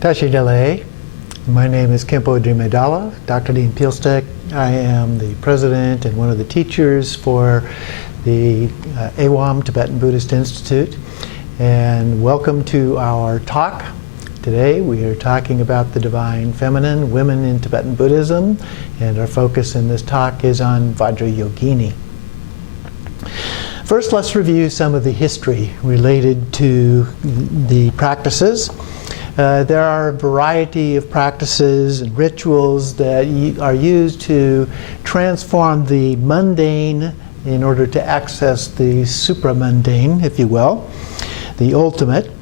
Tashi Dele. My name is Khenpo Mandala, Dr. Dean Peelstick. I am the president and one of the teachers for the AWAM Tibetan Buddhist Institute. And welcome to our talk. Today we are talking about the Divine Feminine, women in Tibetan Buddhism, and our focus in this talk is on Vajrayogini. First, let's review some of the history related to the practices. There are a variety of practices and rituals that are used to transform the mundane in order to access the supramundane, if you will, the ultimate.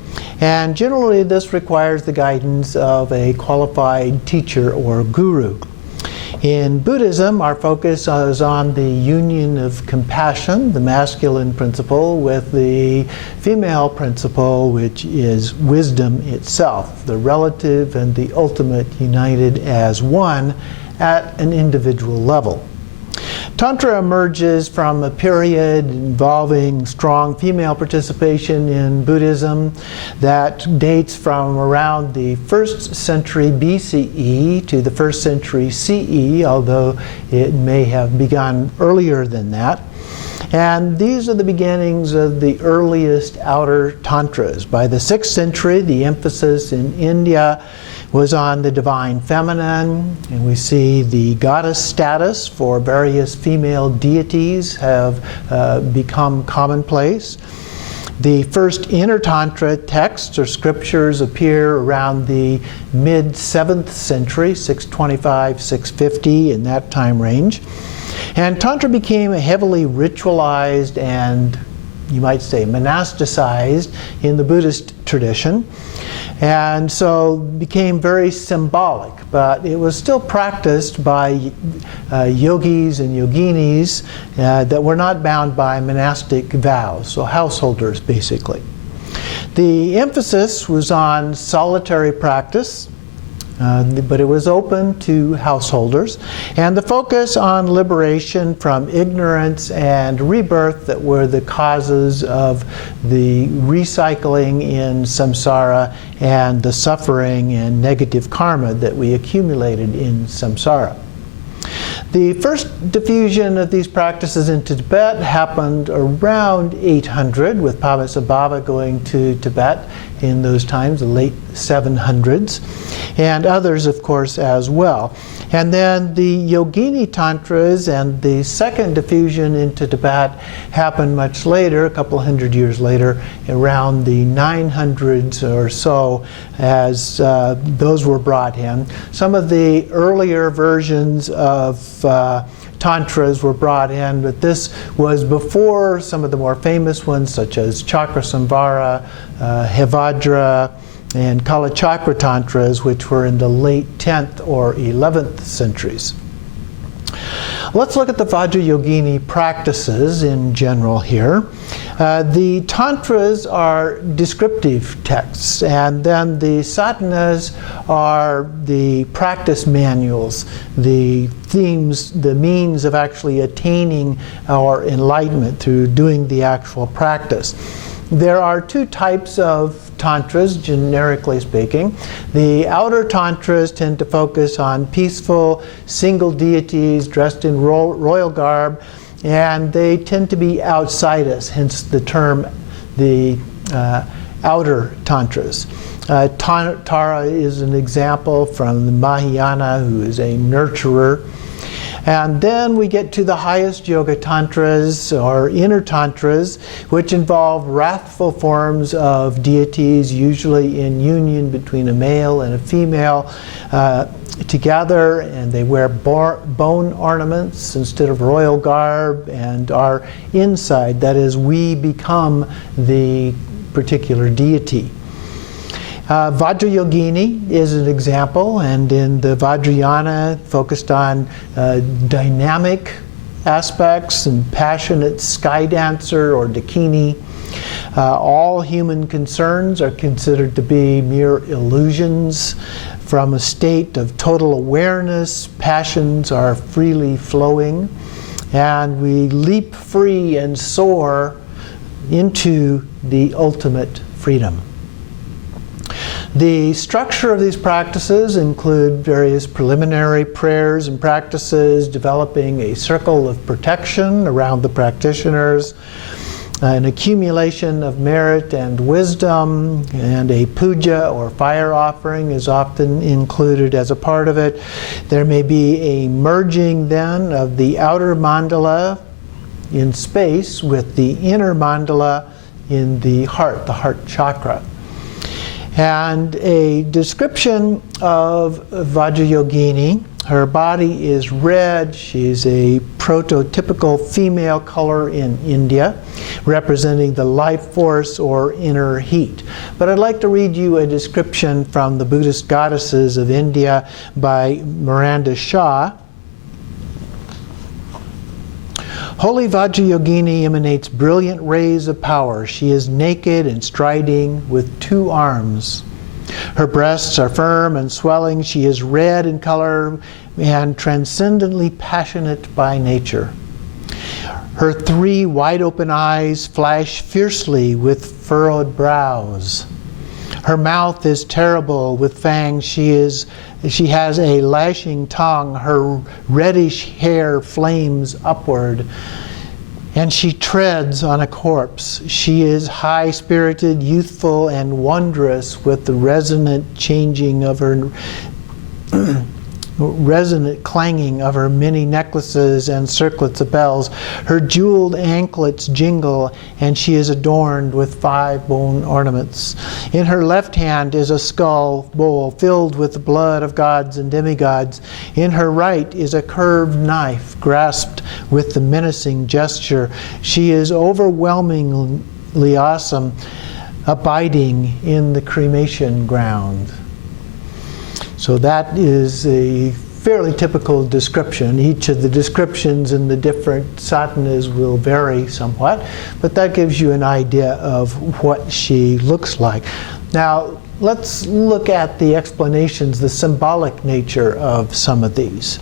And generally this requires the guidance of a qualified teacher or guru. In Buddhism, our focus is on the union of compassion, the masculine principle, with the female principle, which is wisdom itself, the relative and the ultimate united as one at an individual level. Tantra emerges from a period involving strong female participation in Buddhism that dates from around the 1st century BCE to the 1st century CE, although it may have begun earlier than that. And these are the beginnings of the earliest outer tantras. By the 6th century, the emphasis in India was on the divine feminine, and we see the goddess status for various female deities have become commonplace. The first inner tantra texts or scriptures appear around the mid-7th century, 625, 650, in that time range. And tantra became heavily ritualized and, you might say, monasticized in the Buddhist tradition. And so became very symbolic, but it was still practiced by yogis and yoginis that were not bound by monastic vows, so householders basically. The emphasis was on solitary practice, but it was open to householders, and the focus on liberation from ignorance and rebirth that were the causes of the recycling in samsara and the suffering and negative karma that we accumulated in samsara. The first diffusion of these practices into Tibet happened around 800, with Padmasambhava going to Tibet in those times, the late 700s, and others, of course, as well. And then the Yogini Tantras and the second diffusion into Tibet happened much later, a couple hundred years later, around the 900s or so, as those were brought in. Some of the earlier versions of Tantras were brought in, but this was before some of the more famous ones such as Chakrasamvara, Hevajra, and Kalachakra Tantras, which were in the late 10th or 11th centuries. Let's look at the Vajrayogini practices in general here. The Tantras are descriptive texts, and then the Satanas are the practice manuals, the themes, the means of actually attaining our enlightenment through doing the actual practice. There are two types of tantras, generically speaking. The outer tantras tend to focus on peaceful, single deities dressed in royal garb, and they tend to be outside us, hence the term the outer tantras. Tara is an example from the Mahayana, who is a nurturer. And then we get to the highest yoga tantras, or inner tantras, which involve wrathful forms of deities, usually in union between a male and a female, together, and they wear bone ornaments instead of royal garb, and are inside, that is, we become the particular deity. Vajrayogini is an example, and in the Vajrayana focused on dynamic aspects and passionate sky dancer or dakini. All human concerns are considered to be mere illusions. From a state of total awareness, passions are freely flowing, and we leap free and soar into the ultimate freedom. The structure of these practices include various preliminary prayers and practices, developing a circle of protection around the practitioners, an accumulation of merit and wisdom, and a puja or fire offering is often included as a part of it. There may be a merging then of the outer mandala in space with the inner mandala in the heart chakra. And a description of Vajrayogini. Her body is red. She's a prototypical female color in India, representing the life force or inner heat. But I'd like to read you a description from the Buddhist Goddesses of India by Miranda Shah. Holy Vajrayogini emanates brilliant rays of power. She is naked and striding with 2 arms. Her breasts are firm and swelling. She is red in color and transcendently passionate by nature. Her 3 wide open eyes flash fiercely with furrowed brows. Her mouth is terrible with fangs. She has a lashing tongue. Her reddish hair flames upward, and she treads on a corpse. She is high-spirited, youthful, and wondrous with the resonant clanging of her many necklaces and circlets of bells. Her jeweled anklets jingle, and she is adorned with 5 bone ornaments. In her left hand is a skull bowl filled with the blood of gods and demigods. In her right is a curved knife grasped with the menacing gesture. She is overwhelmingly awesome, abiding in the cremation ground. So that is a fairly typical description. Each of the descriptions in the different sadhanas will vary somewhat, but that gives you an idea of what she looks like. Now, let's look at the explanations, the symbolic nature of some of these.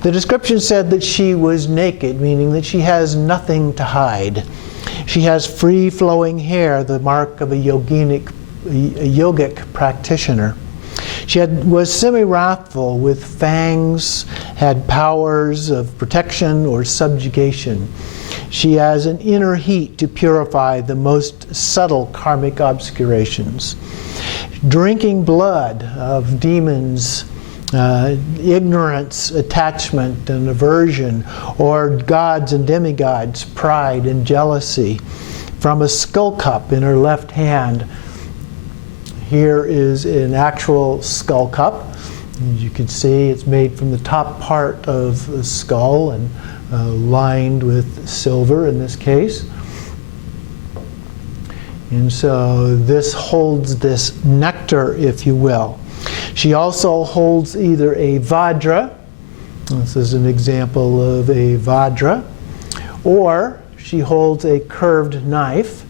The description said that she was naked, meaning that she has nothing to hide. She has free-flowing hair, the mark of a yogic practitioner. She was semi-wrathful with fangs, had powers of protection or subjugation. She has an inner heat to purify the most subtle karmic obscurations. Drinking blood of demons, ignorance, attachment, and aversion, or gods and demigods, pride and jealousy. From a skull cup in her left hand. Here is an actual skull cup. As you can see, it's made from the top part of the skull and lined with silver in this case. And so this holds this nectar, if you will. She also holds either a vajra, this is an example of a vajra, or she holds a curved knife.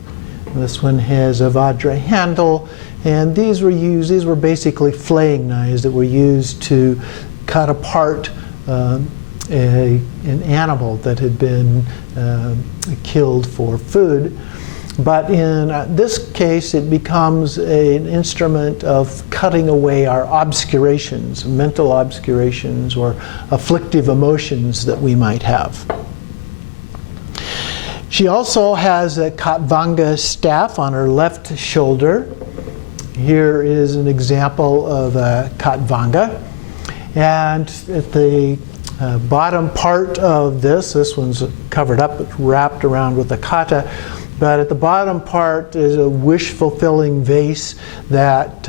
This one has a vajra handle. And these were basically flaying knives that were used to cut apart an animal that had been killed for food. But in this case, it becomes an instrument of cutting away our obscurations, mental obscurations, or afflictive emotions that we might have. She also has a Khatvanga staff on her left shoulder. Here is an example of a Khatvanga. And at the bottom part of this one's covered up, it's wrapped around with a kata. But at the bottom part is a wish-fulfilling vase that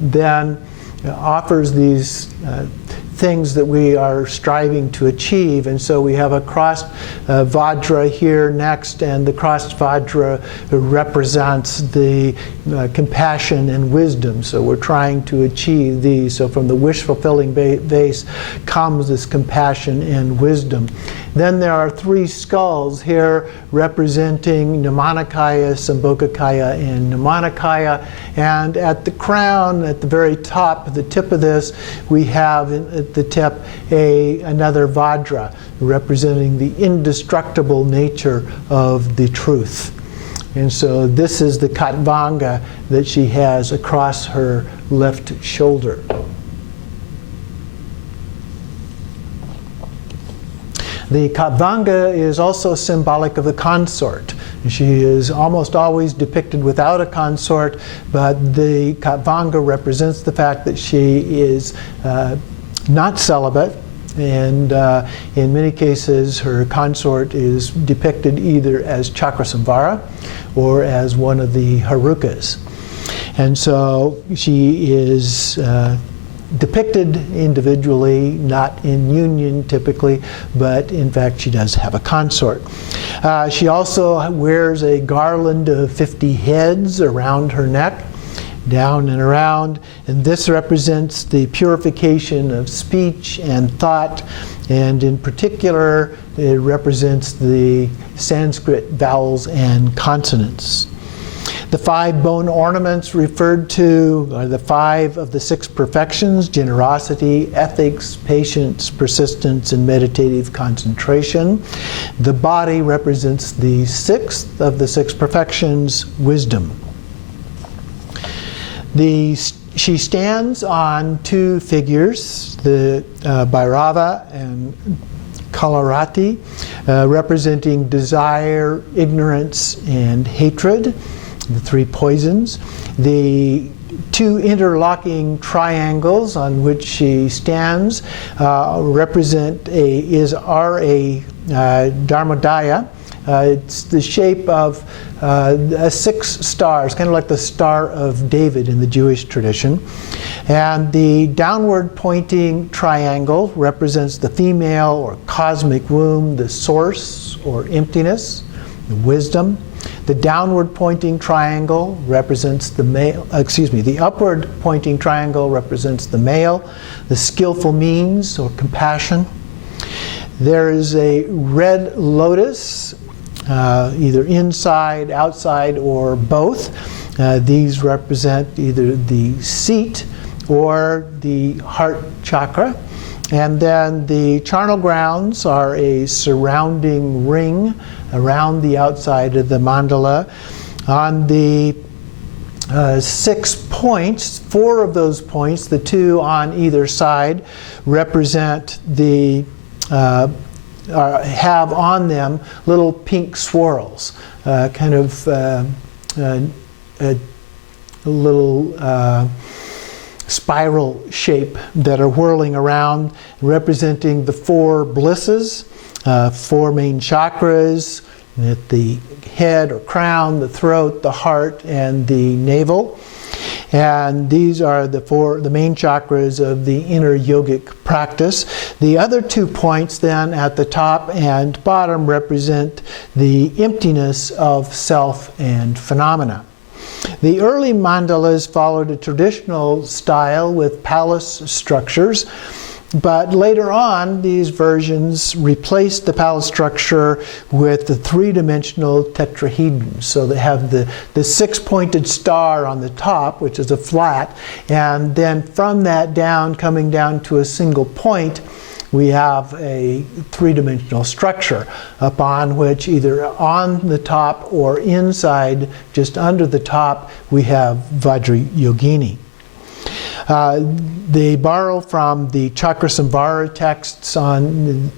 then offers these things that we are striving to achieve. And so we have a crossed vajra here next, and the crossed vajra represents the compassion and wisdom. So we're trying to achieve these. So from the wish-fulfilling vase comes this compassion and wisdom. Then there are 3 skulls here representing Namanikaya, Sambhogakaya, and Namanikaya. And at the crown, at the very top, the tip of this, we have at the tip another Vajra representing the indestructible nature of the truth. And so this is the Khatvanga that she has across her left shoulder. The Khatvanga is also symbolic of the consort. She is almost always depicted without a consort, but the Khatvanga represents the fact that she is not celibate, and in many cases her consort is depicted either as Chakrasamvara or as one of the Harukas. And so she is depicted individually, not in union typically, but in fact she does have a consort. She also wears a garland of 50 heads around her neck, down and around, and this represents the purification of speech and thought, and in particular it represents the Sanskrit vowels and consonants. The 5 bone ornaments referred to are the 5 of the 6 perfections: generosity, ethics, patience, persistence, and meditative concentration. The body represents the 6th of the 6 perfections: wisdom. She stands on 2 figures, the Bhairava and Kalarati, representing desire, ignorance, and hatred, the 3 poisons. The 2 interlocking triangles on which she stands represent a Dharmadaya. It's the shape of 6 stars, kind of like the Star of David in the Jewish tradition. And the downward pointing triangle represents the female or cosmic womb, the source or emptiness, the wisdom. The downward pointing triangle represents the male, the upward pointing triangle represents the male, the skillful means or compassion. There is a red lotus, either inside, outside, or both. These represent either the seat or the heart chakra. And then the charnel grounds are a surrounding ring around the outside of the mandala. On the 6 points, 4 of those points, the 2 on either side, represent the have on them little pink swirls, kind of a little spiral shape that are whirling around, representing the 4 blisses, 4 main chakras at the head or crown, the throat, the heart, and the navel. And these are the main chakras of the inner yogic practice. The other 2 points then at the top and bottom represent the emptiness of self and phenomena. The early mandalas followed a traditional style with palace structures, but later on these versions replaced the palace structure with the 3-dimensional tetrahedron. So they have the 6-pointed star on the top, which is a flat, and then from that down, coming down to a single point, we have a 3-dimensional structure upon which either on the top or inside, just under the top, we have Vajrayogini. They borrow from the Chakrasamvara texts on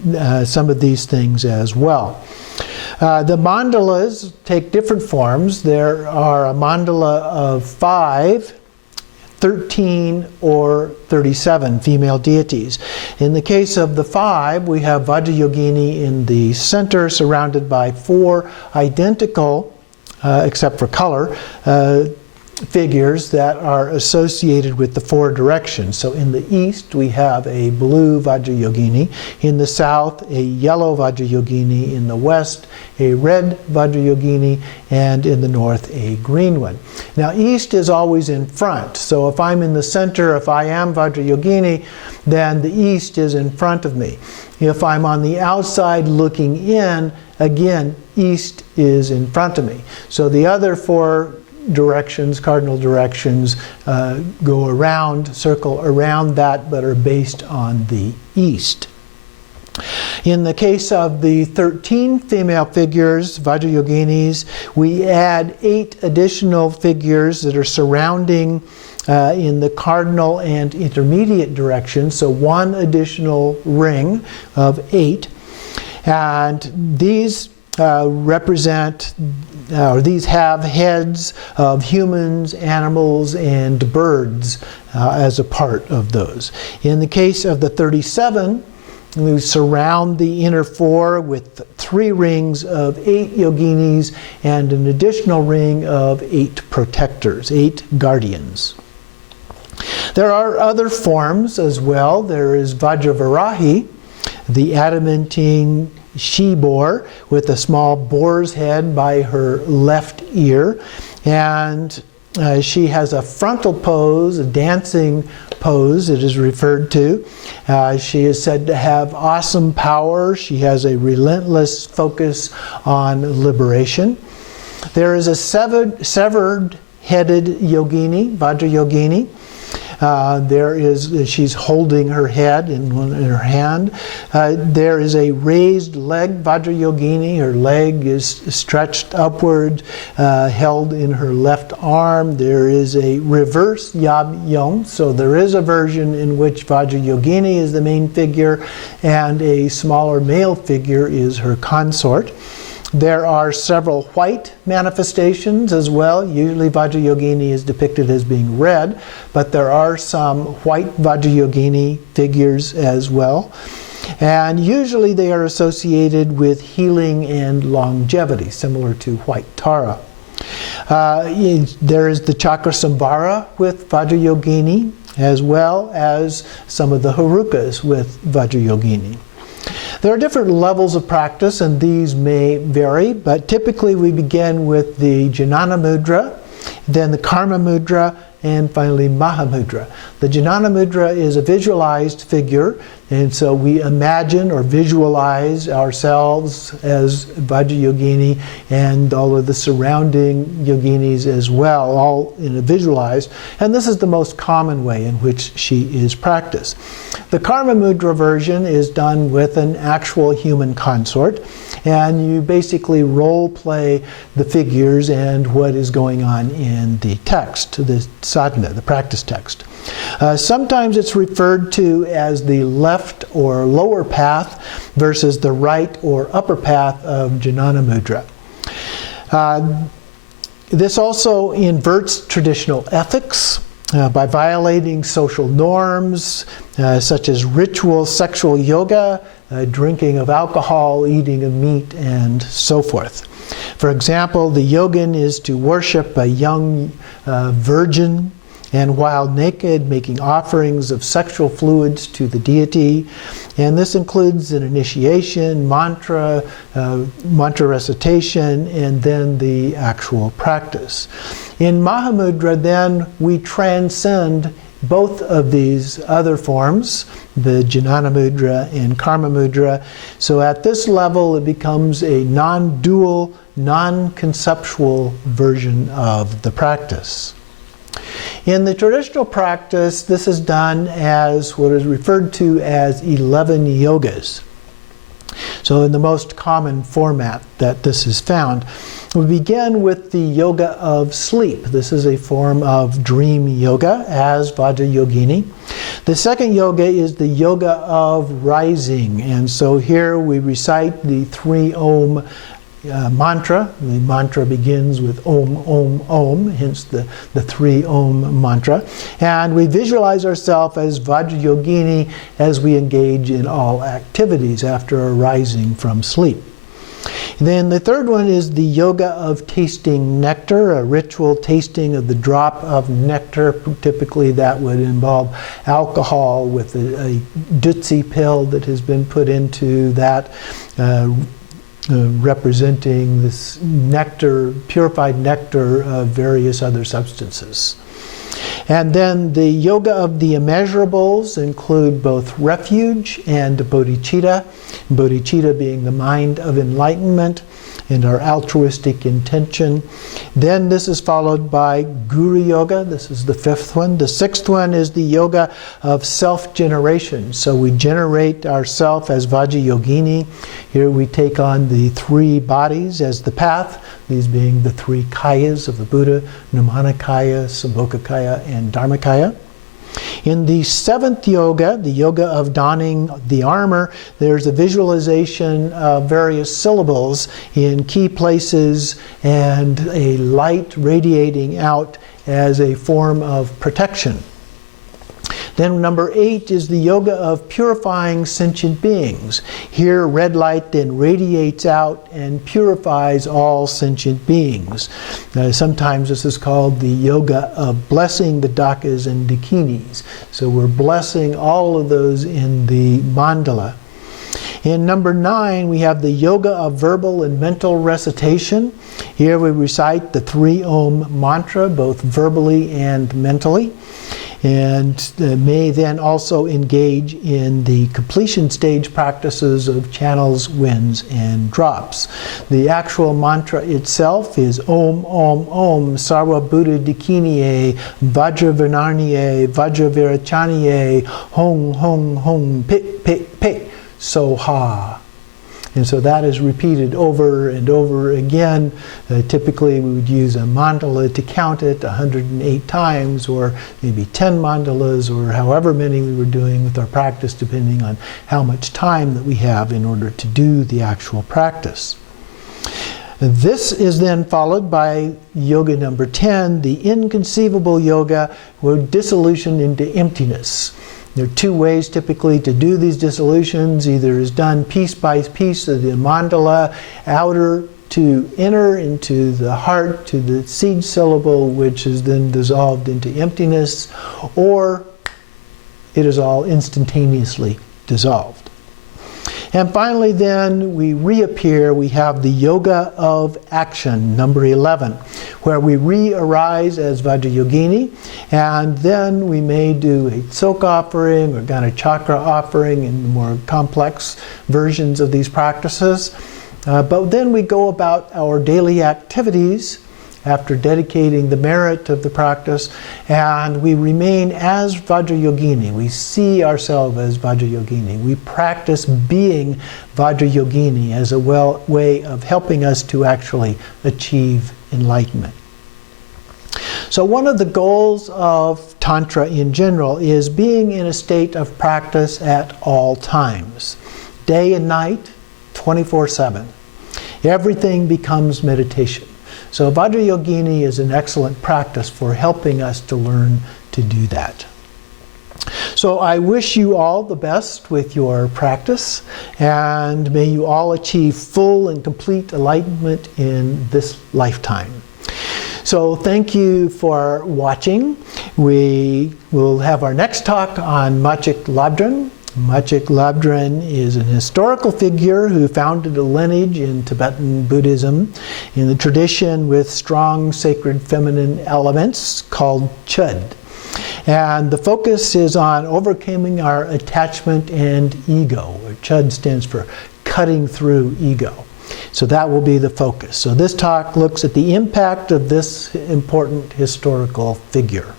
some of these things as well. The mandalas take different forms. There are a mandala of 5, 13, or 37 female deities. In the case of the 5, we have Vajrayogini in the center, surrounded by 4 identical, except for color, figures that are associated with the 4 directions. So in the east we have a blue Vajrayogini, in the south a yellow Vajrayogini, in the west a red Vajrayogini, and in the north a green one. Now east is always in front, so if I'm in the center, if I am Vajrayogini, then the east is in front of me. If I'm on the outside looking in, again, east is in front of me. So the other 4 directions, cardinal directions, go around, circle around that, but are based on the east. In the case of the 13 female figures, Vajrayoginis, we add 8 additional figures that are surrounding in the cardinal and intermediate direction, so 1 additional ring of 8. And these represent, or these have heads of humans, animals, and birds as a part of those. In the case of the 37, we surround the inner 4 with 3 rings of 8 yoginis and an additional ring of 8 protectors, 8 guardians. There are other forms as well. There is Vajravarahi, the adamantine she-boar with a small boar's head by her left ear, and she has a frontal pose, a dancing pose it is referred to. She is said to have awesome power. She has a relentless focus on liberation. There is a severed headed yogini, Vajrayogini. She's holding her head in her hand. There is a raised leg Vajrayogini. Her leg is stretched upward, held in her left arm. There is a reverse Yab Yong. So there is a version in which Vajrayogini is the main figure and a smaller male figure is her consort. There are several white manifestations as well. Usually Vajrayogini is depicted as being red, but there are some white Vajrayogini figures as well. And usually they are associated with healing and longevity, similar to white Tara. There is the Chakrasambhara with Vajrayogini, as well as some of the Harukas with Vajrayogini. There are different levels of practice, and these may vary, but typically we begin with the Jnana Mudra, then the Karma Mudra, and finally Mahamudra. The Jnana Mudra is a visualized figure, and so we imagine or visualize ourselves as Vajrayogini and all of the surrounding yoginis as well, all in a visualized, and this is the most common way in which she is practiced. The Karma Mudra version is done with an actual human consort, and you basically role play the figures and what is going on in the text, the sadhana, the practice text. Sometimes it's referred to as the left or lower path versus the right or upper path of Jnana Mudra. This also inverts traditional ethics by violating social norms such as ritual sexual yoga, drinking of alcohol, eating of meat, and so forth. For example, the yogin is to worship a young virgin, and while naked, making offerings of sexual fluids to the deity. And this includes an initiation, mantra recitation, and then the actual practice. In Mahamudra, then, we transcend both of these other forms, the Jnana Mudra and Karma Mudra. So at this level, it becomes a non-dual, non-conceptual version of the practice. In the traditional practice, this is done as what is referred to as 11 yogas. So in the most common format that this is found, we begin with the yoga of sleep. This is a form of dream yoga as Vajrayogini. The second yoga is the yoga of rising. And so here we recite the 3 Om mantra. The mantra begins with Om, Om, Om, hence the 3 Om mantra. And we visualize ourselves as Vajrayogini as we engage in all activities after arising from sleep. Then the third one is the yoga of tasting nectar, a ritual tasting of the drop of nectar. Typically that would involve alcohol with a dutsi pill that has been put into that, representing this nectar, purified nectar of various other substances. And then the yoga of the immeasurables include both refuge and bodhicitta. Bodhicitta being the mind of enlightenment. and our altruistic intention. Then this is followed by Guru Yoga. This is the fifth one. The sixth one is the yoga of self-generation. So we generate ourself as Vajrayogini. Here we take on the three bodies as the path, these being the three kayas of the Buddha, Nirmanakaya, Sambhogakaya, and Dharmakaya. In the seventh yoga, the yoga of donning the armor, there's a visualization of various syllables in key places and a light radiating out as a form of protection. Then number 8 is the yoga of purifying sentient beings. Here red light then radiates out and purifies all sentient beings. Sometimes this is called the yoga of blessing the dakas and dakinis. So we're blessing all of those in the mandala. In number 9, we have the yoga of verbal and mental recitation. Here we recite the 3 Om mantra, both verbally and mentally, and may then also engage in the completion stage practices of channels, winds, and drops. The actual mantra itself is Om Om Om Sarva Buddha Dakiniye Vajravarnaniye Vajravirachaniye Hong Hong Hong Pik Pik Pik Soha. And so that is repeated over and over again. Typically we would use a mandala to count it 108 times, or maybe 10 mandalas, or however many we were doing with our practice, depending on how much time that we have in order to do the actual practice. This is then followed by yoga number 10, the inconceivable yoga, where dissolution into emptiness. There are 2 ways typically to do these dissolutions. Either is done piece by piece of the mandala, outer to inner, into the heart, to the seed syllable, which is then dissolved into emptiness, or it is all instantaneously dissolved. And finally then we reappear, we have the yoga of action, number 11, where we re-arise as Vajrayogini, and then we may do a Tsok offering or Gana Chakra offering in more complex versions of these practices. But then we go about our daily activities after dedicating the merit of the practice, and we remain as Vajrayogini. We see ourselves as Vajrayogini. We practice being Vajrayogini as a way of helping us to actually achieve enlightenment. So one of the goals of Tantra in general is being in a state of practice at all times. Day and night, 24/7. Everything becomes meditation. So Vajrayogini is an excellent practice for helping us to learn to do that. So I wish you all the best with your practice, and may you all achieve full and complete enlightenment in this lifetime. So thank you for watching. We will have our next talk on Machik Labdran. Machik Labdran is an historical figure who founded a lineage in Tibetan Buddhism in the tradition with strong sacred feminine elements called Chud. And the focus is on overcoming our attachment and ego. Chud stands for cutting through ego. So that will be the focus. So this talk looks at the impact of this important historical figure.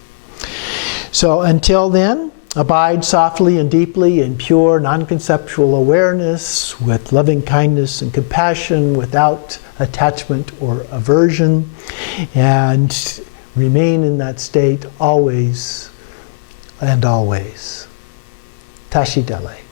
So until then, abide softly and deeply in pure non-conceptual awareness with loving kindness and compassion without attachment or aversion, and remain in that state always and always. Tashi Dele.